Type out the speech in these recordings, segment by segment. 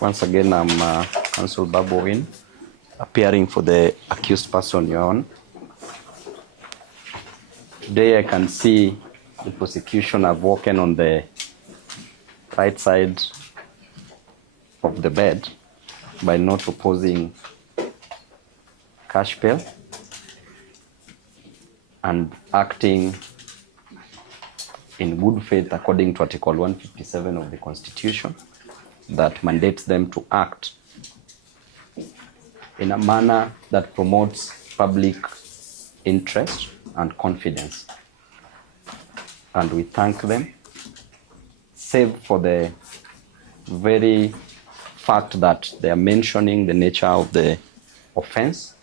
Once again, I'm Counsel Babu, appearing for the accused person, Your Honor. Today I can see the prosecution have walking on the right side of the bed by not opposing cash bail and acting in good faith according to Article 157 of the Constitution that mandates them to act in a manner that promotes public interest and confidence. And we thank them, save for the very fact that they are mentioning the nature of the offense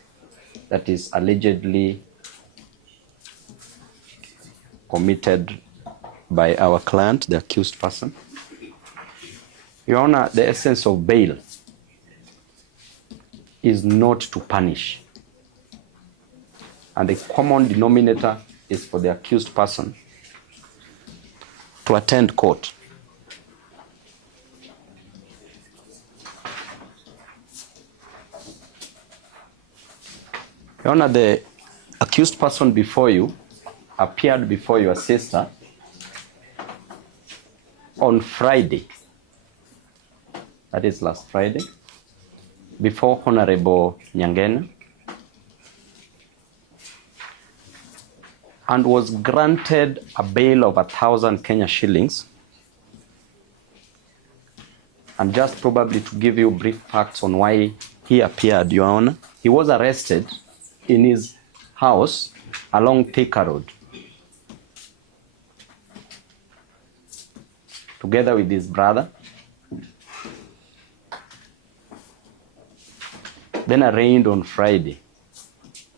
that is allegedly committed by our client, the accused person. Your Honor, the essence of bail is not to punish. And the common denominator is for the accused person to attend court. Your Honor, the accused person before you appeared before your sister on Friday, that is last Friday, before Honorable Nyangena, and was granted a bail of 1,000 Kenya shillings. And just probably to give you brief facts on why he appeared, Your Honor, he was arrested in his house along Thika Road, together with his brother, then arraigned on Friday.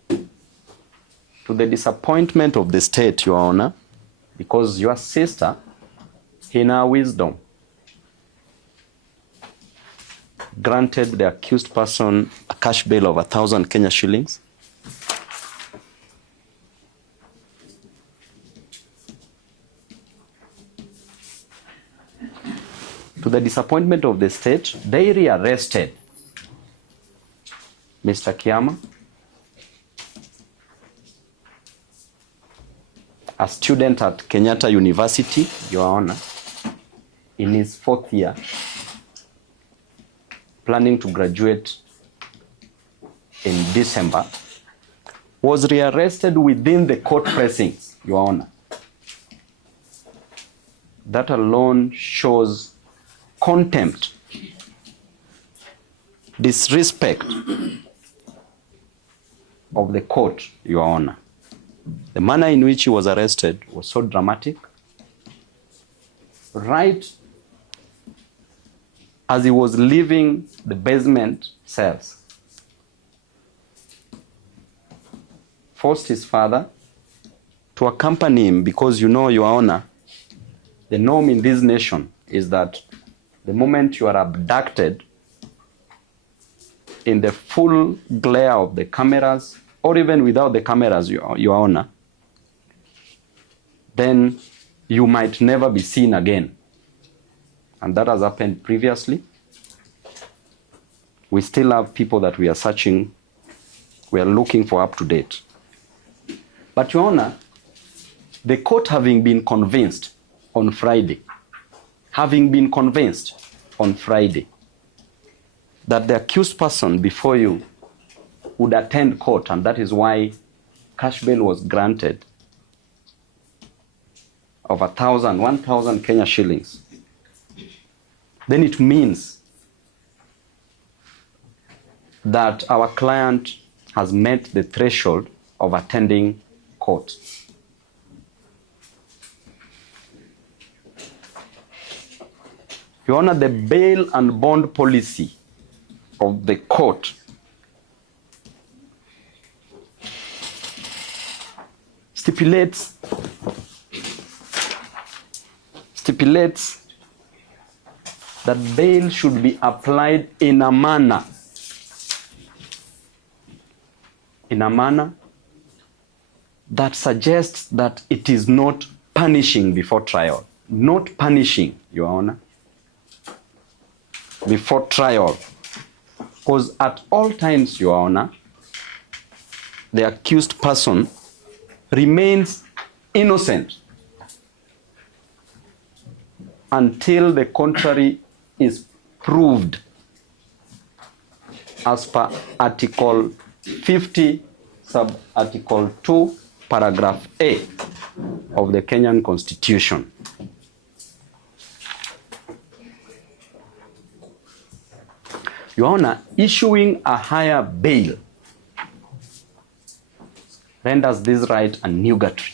To the disappointment of the state, Your Honor, because your sister, in her wisdom, granted the accused person a cash bail of 1,000 Kenya shillings. To the disappointment of the state, they rearrested Mr. Kiama, a student at Kenyatta University, Your Honor, in his 4th year, planning to graduate in December, was rearrested within the court precincts, Your Honor. That alone shows contempt, disrespect of the court, Your Honor. The manner in which he was arrested was so dramatic. Right as he was leaving the basement cells, forced his father to accompany him, because you know, Your Honor, the norm in this nation is that the moment you are abducted in the full glare of the cameras, or even without the cameras, Your Honor, then you might never be seen again. And that has happened previously. We still have people that we are searching, we are looking for up to date. But Your Honor, the court having been convinced on Friday that the accused person before you would attend court, and that is why cash bail was granted of 1,000 Kenya shillings, then it means that our client has met the threshold of attending court. Your Honor, the bail and bond policy of the court stipulates that bail should be applied in a manner that suggests that it is not punishing before trial. Not punishing, Your Honor. before trial. Because at all times, Your Honor, the accused person remains innocent until the contrary is proved as per Article 50, sub-Article 2, paragraph A of the Kenyan Constitution. Your Honor, issuing a higher bail renders this right a nugatory,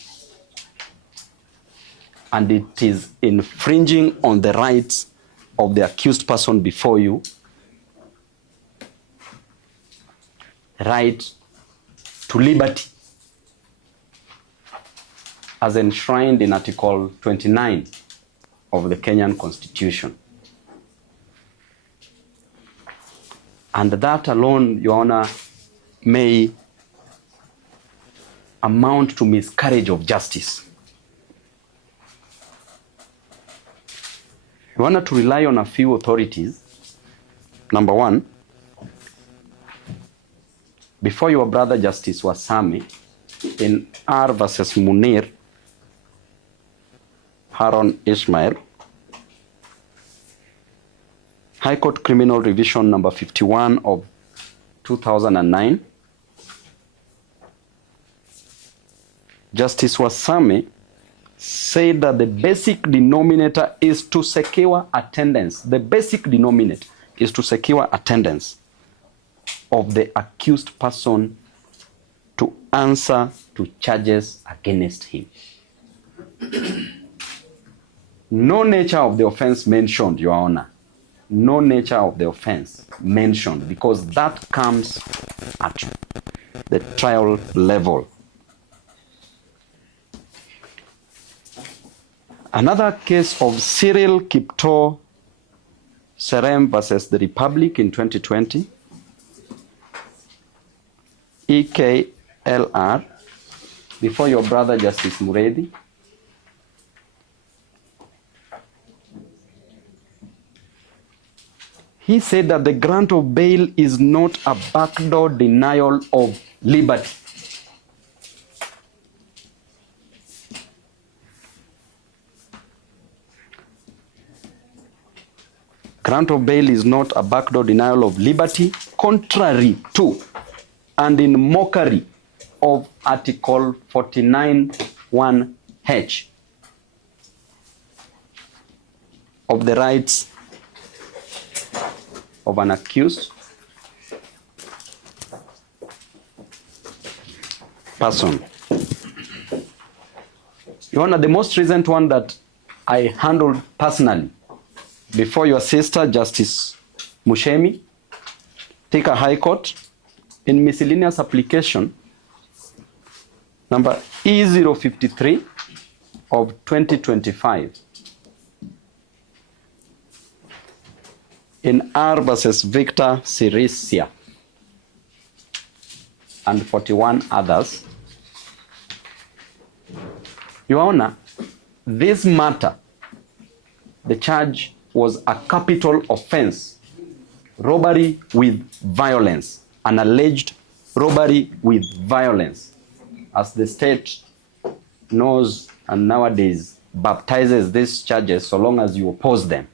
and it is infringing on the rights of the accused person before you, right to liberty, as enshrined in Article 29 of the Kenyan Constitution. And that alone, Your Honor, may amount to miscarriage of justice. Your Honor, to rely on a few authorities. Number one, before your brother Justice Wasame, in R versus Munir, Haron Ishmael, High Court Criminal Revision number 51 of 2009, Justice Wasame said that the basic denominator is to secure attendance. The basic denominator is to secure attendance of the accused person to answer to charges against him. No nature of the offense mentioned, Your Honor. No nature of the offense mentioned, because that comes at the trial level. Another case of Cyril Kipto Serem versus the Republic in 2020, EKLR, before your brother Justice Muredi. He said that the grant of bail is not a backdoor denial of liberty. Grant of bail is not a backdoor denial of liberty, contrary to and in mockery of Article 49(1)(h) of the rights of an accused person. Your Honor, the most recent one that I handled personally before your sister, Justice Mushemi, Thika High Court, in miscellaneous application number E053 of 2025, in R versus Victor Sirisia and 41 others. Your Honor, this matter, the charge was a capital offense, robbery with violence, an alleged robbery with violence, as the state knows and nowadays baptizes these charges so long as you oppose them.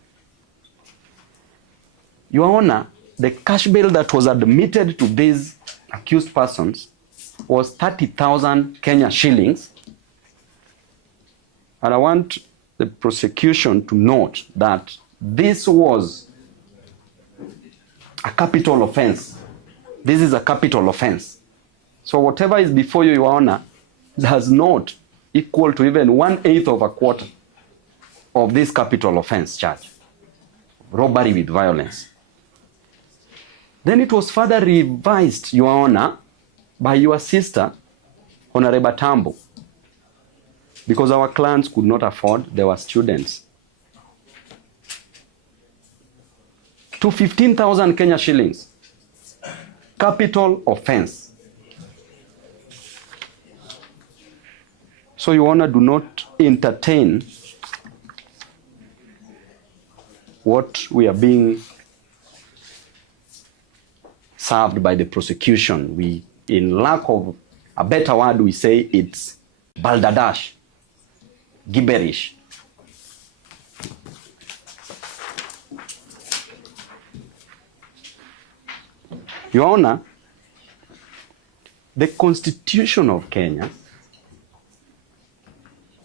Your Honor, the cash bail that was admitted to these accused persons was 30,000 Kenya shillings. And I want the prosecution to note that this was a capital offense. This is a capital offense. So whatever is before you, Your Honor, does not equal to even 1/8 of a quarter of this capital offense charge, robbery with violence. Then it was further revised, Your Honor, by your sister, Honorable Tambo, because our clients could not afford, they were students, to 15,000 Kenya shillings, capital offense. So, Your Honor, do not entertain what we are being served by the prosecution. We, in lack of a better word, we say it's balderdash, gibberish. Your Honor, the Constitution of Kenya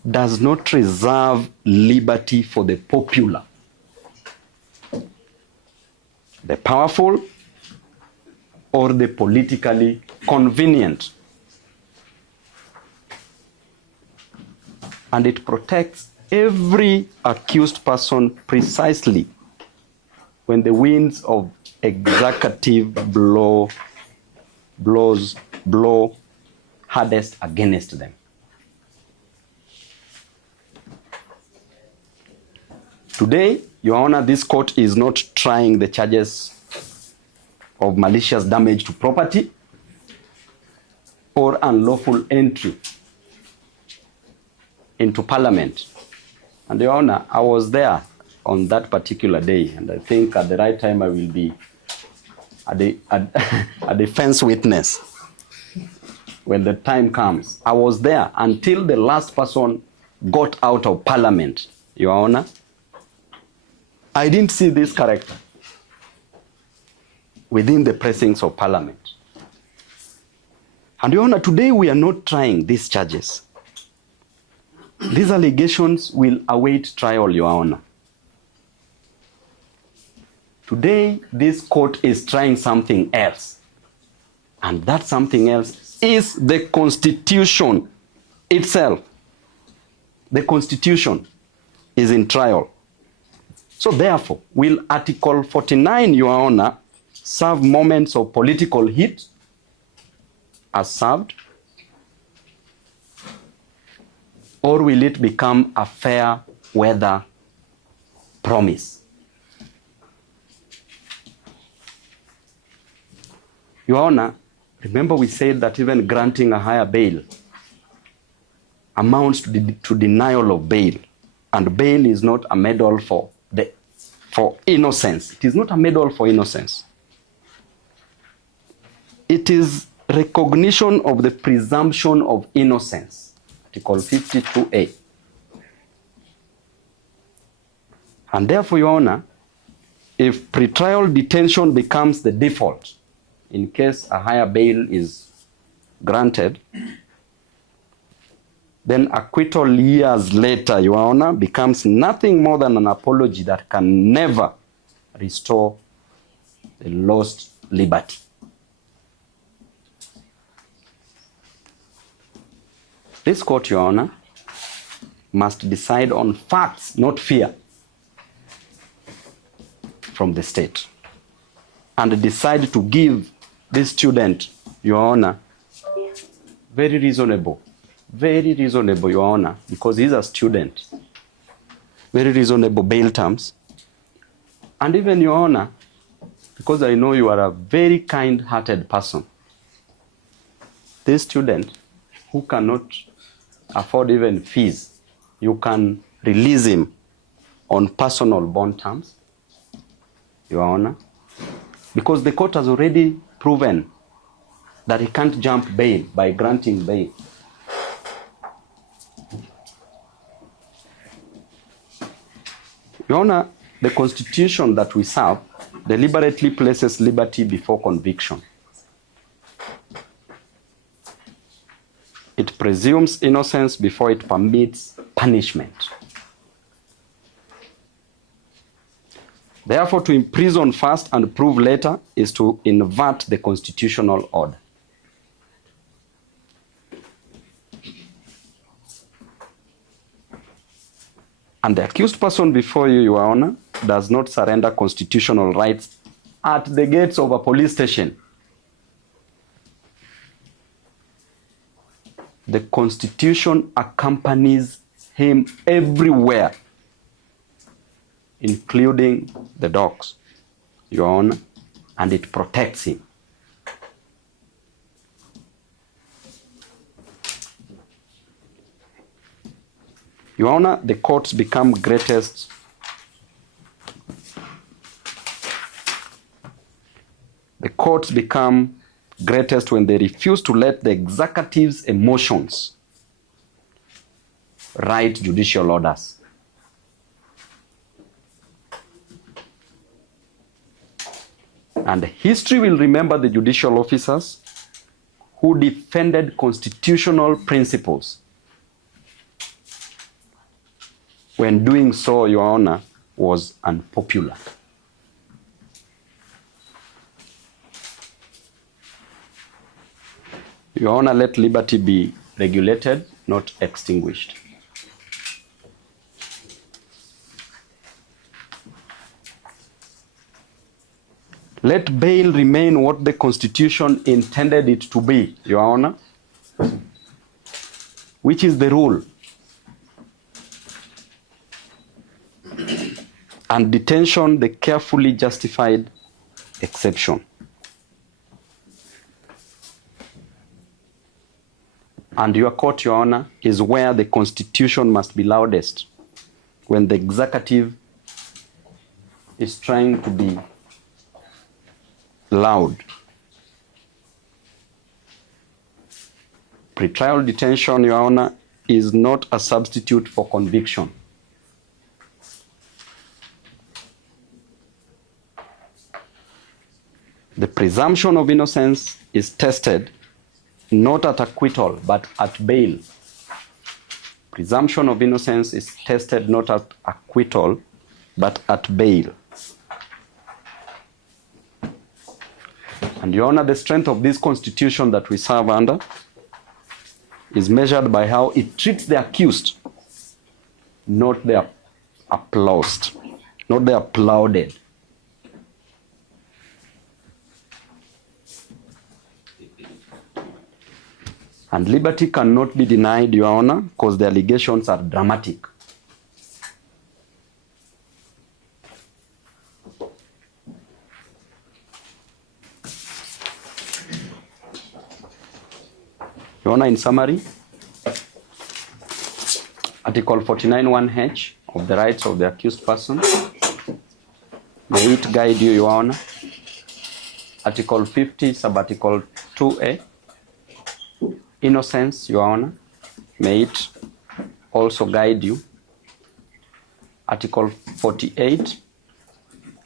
does not reserve liberty for the popular, the powerful, or the politically convenient. And it protects every accused person precisely when the winds of executive blow hardest against them. Today, Your Honor, this court is not trying the charges of malicious damage to property or unlawful entry into Parliament. And Your Honor, I was there on that particular day, and I think at the right time I will be a defense witness when the time comes. I was there until the last person got out of Parliament, Your Honor. I didn't see this character within the precincts of Parliament. And Your Honor, today we are not trying these charges. These allegations will await trial, Your Honor. Today, this court is trying something else. And that something else is the Constitution itself. The Constitution is in trial. So therefore, will Article 49, Your Honor, serve moments of political heat as served? Or will it become a fair weather promise? Your Honor, remember we said that even granting a higher bail amounts to denial of bail. And bail is not a medal for innocence. It is not a medal for innocence. It is recognition of the presumption of innocence. Article 52A. And therefore, Your Honor, if pretrial detention becomes the default, in case a higher bail is granted, then acquittal years later, Your Honor, becomes nothing more than an apology that can never restore the lost liberty. This court, Your Honor, must decide on facts, not fear, from the state, and decide to give this student, Your Honor, very reasonable, Your Honor, because he's a student, very reasonable bail terms. And even, Your Honor, because I know you are a very kind-hearted person, this student who cannot afford even fees, you can release him on personal bond terms, Your Honor, because the court has already proven that he can't jump bail by granting bail. Your Honor, the Constitution that we serve deliberately places liberty before conviction. It presumes innocence before it permits punishment. Therefore, to imprison first and prove later is to invert the constitutional order. And the accused person before you, Your Honor, does not surrender constitutional rights at the gates of a police station. The Constitution accompanies him everywhere, including the docks, Your Honor, and it protects him. Your Honor, the courts become greatest The courts become greatest when they refuse to let the executive's emotions write judicial orders. And history will remember the judicial officers who defended constitutional principles. When doing so, Your Honor, was unpopular. Your Honor, let liberty be regulated, not extinguished. Let bail remain what the Constitution intended it to be, Your Honor, which is the rule. And detention, the carefully justified exception. And your court, Your Honor, is where the Constitution must be loudest, when the executive is trying to be loud. Pretrial detention, Your Honor, is not a substitute for conviction. The presumption of innocence is tested not at acquittal, but at bail. Presumption of innocence is tested not at acquittal, but at bail. And Your Honor, the strength of this Constitution that we serve under is measured by how it treats the accused, not the applauded, not the applauded. And liberty cannot be denied, Your Honor, because the allegations are dramatic. Your Honor, in summary, Article 49(1)(h) of the rights of the accused person, may it guide you, Your Honor. Article 50, Subarticle 2A, innocence, Your Honor, may it also guide you. Article 48,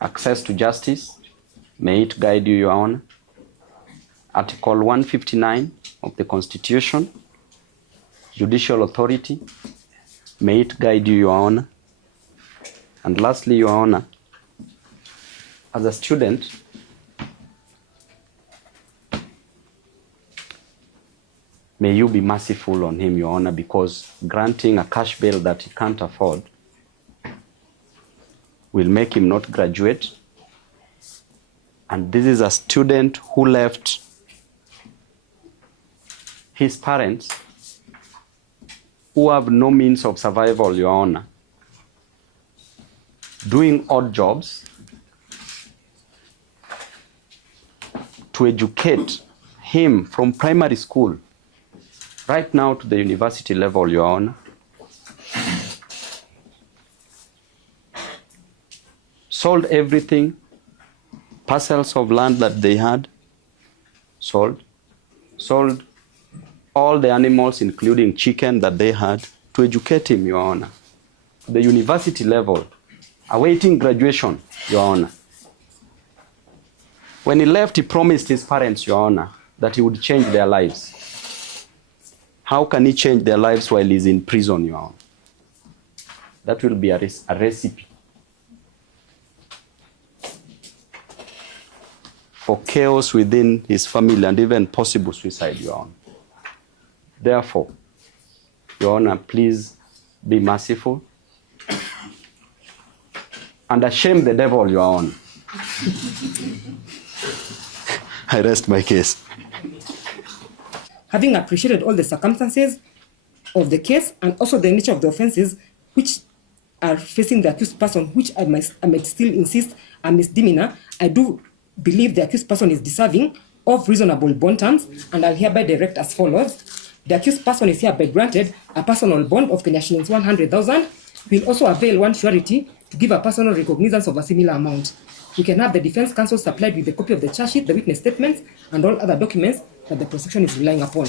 access to justice, may it guide you, Your Honor. Article 159 of the Constitution, judicial authority, may it guide you, Your Honor. And lastly, Your Honor, as a student, may you be merciful on him, Your Honor, because granting a cash bail that he can't afford will make him not graduate. And this is a student who left his parents who have no means of survival, Your Honor, doing odd jobs to educate him from primary school right now to the university level, Your Honor. Sold everything, parcels of land that they had, sold all the animals, including chicken that they had, to educate him, Your Honor, to the university level, awaiting graduation, Your Honor. When he left, he promised his parents, Your Honor, that he would change their lives. How can he change their lives while he's in prison, Your Honor? That will be a recipe for chaos within his family and even possible suicide, Your Honor. Therefore, Your Honor, please be merciful and shame the devil, Your Honor. I rest my case. Having appreciated all the circumstances of the case and also the nature of the offenses which are facing the accused person, which I might still insist are misdemeanor, I do believe the accused person is deserving of reasonable bond terms, and I'll hereby direct as follows. The accused person is hereby granted a personal bond of Kenya shillings 100,000. Will also avail one surety to give a personal recognizance of a similar amount. we can have the defense counsel supplied with a copy of the charge sheet, the witness statements, and all other documents that the prosecution is relying upon.